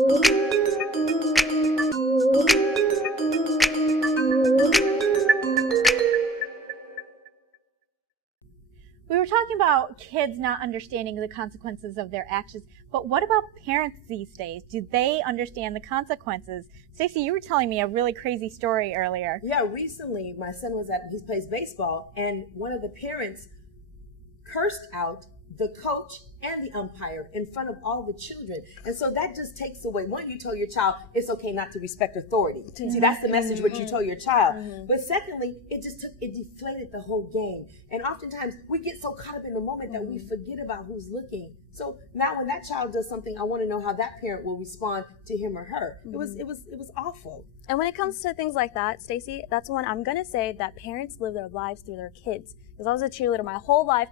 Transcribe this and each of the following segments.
We were talking about kids not understanding the consequences of their actions, but what about parents these days? Do they understand the consequences? Stacey, you were telling me a really crazy story earlier. Yeah, recently my son he plays baseball, and one of the parents cursed out the coach and the umpire in front of all the children. And so that just takes away, one, you tell your child it's okay not to respect authority. See, that's the message what you tell your child. But secondly, it deflated the whole game. And oftentimes we get so caught up in the moment that we forget about who's looking. So now when that child does something, I want to know how that parent will respond to him or her. It was awful. And when it comes to things like that, Stacey, that's when I'm going to say that parents live their lives through their kids. Because I was a cheerleader my whole life,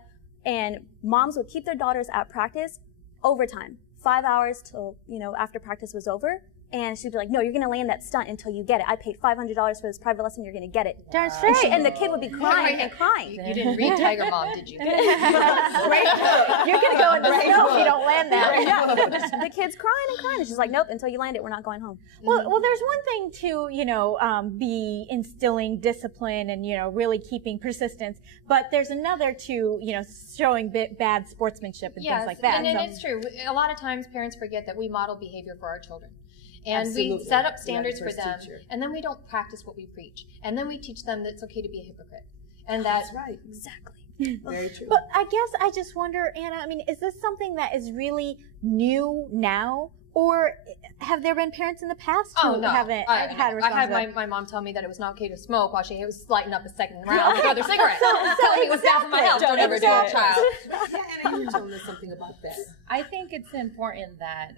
and moms would keep their daughters at practice overtime, 5 hours till, after practice was over. And she'd be like, no, you're going to land that stunt until you get it. I paid $500 for this private lesson. You're going to get it. Darn straight. And the kid would be crying and crying. You didn't read Tiger Mom, did you? Great book. You're going to go in the snow if you don't land that. Yeah, the kid's crying and crying. And she's like, nope, until you land it, we're not going home. Well, there's one thing to, be instilling discipline and, really keeping persistence. But there's another to, showing bad sportsmanship and things like that. And it's true. A lot of times parents forget that we model behavior for our children. And Absolutely. We set up standards for them, teacher. and then we don't practice what we preach. And then we teach them that it's okay to be a hypocrite. And that's right. Exactly. Very true. But I guess I just wonder, Anna, is this something that is really new now? Or have there been parents in the past who haven't had responsibility? I had my mom tell me that it was not okay to smoke while she was lighting up a second round with other cigarettes. Telling me it was bad for my health. Don't ever do it, child. Yeah, Anna, you told us something about that. I think it's important that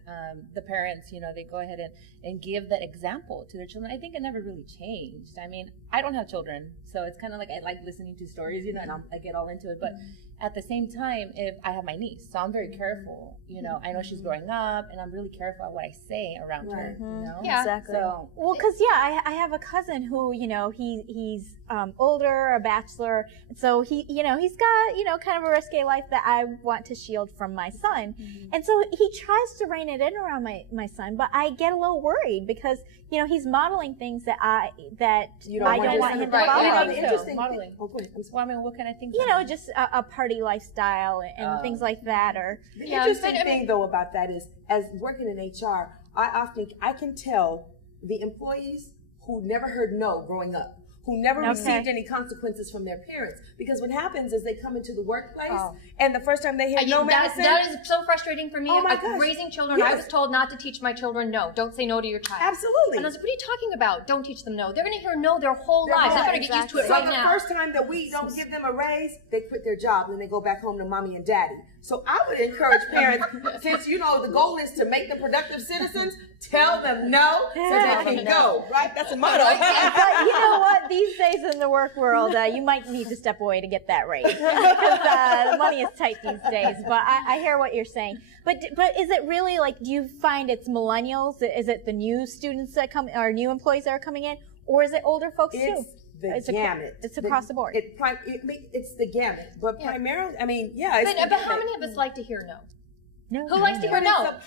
the parents, they go ahead and give that example to their children. I think it never really changed. I don't have children, so it's kind of like I like listening to stories, and I get all into it. But at the same time, if I have my niece, so I'm very careful. I know she's growing up, and I'm really careful at what I say around her. Yeah, exactly. Well, because I have a cousin who he's older, a bachelor, and so he's got kind of a risque life that I want to shield from my son, and so he tries to rein it in around my son, but I get a little worried because he's modeling things that I don't want him to follow. Interesting. Modeling. Well, what kind of things? Just a party lifestyle and things like that, or the interesting thing though about that is, as working in HR, I can tell the employees who never heard no growing up, who never received any consequences from their parents. Because what happens is they come into the workplace, and the first time they hear no medicine. That is so frustrating for me. Oh my gosh. Raising children, I was told not to teach my children no. Don't say no to your child. Absolutely. And I was like, what are you talking about? Don't teach them no. They're going to hear no their whole lives. They're going to get used to it right now. So the first time that we don't give them a raise, they quit their job and they go back home to mommy and daddy. So I would encourage parents, since the goal is to make them productive citizens, tell them no so they can go. Right? That's a motto. But you know what? These days in the work world, you might need to step away to get that raise because the money is tight these days. But I hear what you're saying. But is it really do you find it's millennials? Is it the new students that come, or new employees that are coming in, or is it older folks too? It's the gamut. It's across the board. It's the gamut, but primarily, But how many of us like to hear no? No. Who likes to hear no? It's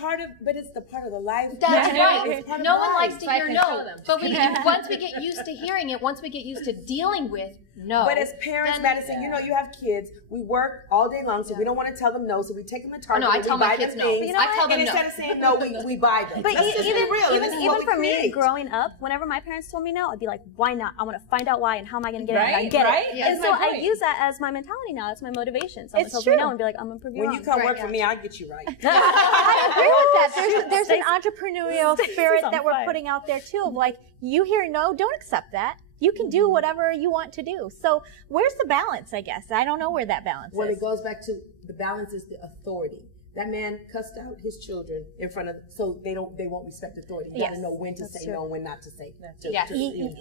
the part of the life. That's right. No one likes to hear I can no. tell them. But once we get used to hearing it, once we get used to dealing with no. But as parents, Madison, you have kids. We work all day long, so we don't want to tell them no. So we take them to Target. I tell my kids no. I tell them no. Instead of saying no, we buy them. But even for me, growing up, whenever my parents told me no, I'd be like, why not? I want to find out why, and how am I going to get it? I get it. Yeah, and so I use that as my mentality now. That's my motivation. So I'm going to tell me no and be like, I'm going to prove you wrong. wrong. When you come work for me, I get you right. I agree with that. There's an entrepreneurial spirit that we're putting out there too. Of you hear no, don't accept that. You can do whatever you want to do. So where's the balance, I guess? I don't know where that balance is. Well, it goes back to the balance is the authority. That man cussed out his children in front of, so they won't respect authority. You got to know when to say no and when not to say.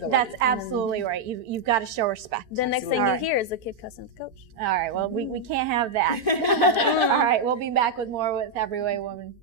That's absolutely right. You've got to show respect. The next thing you hear is the kid cussing the coach. All right. Well, we can't have that. All right. We'll be back with more with Every Way Woman.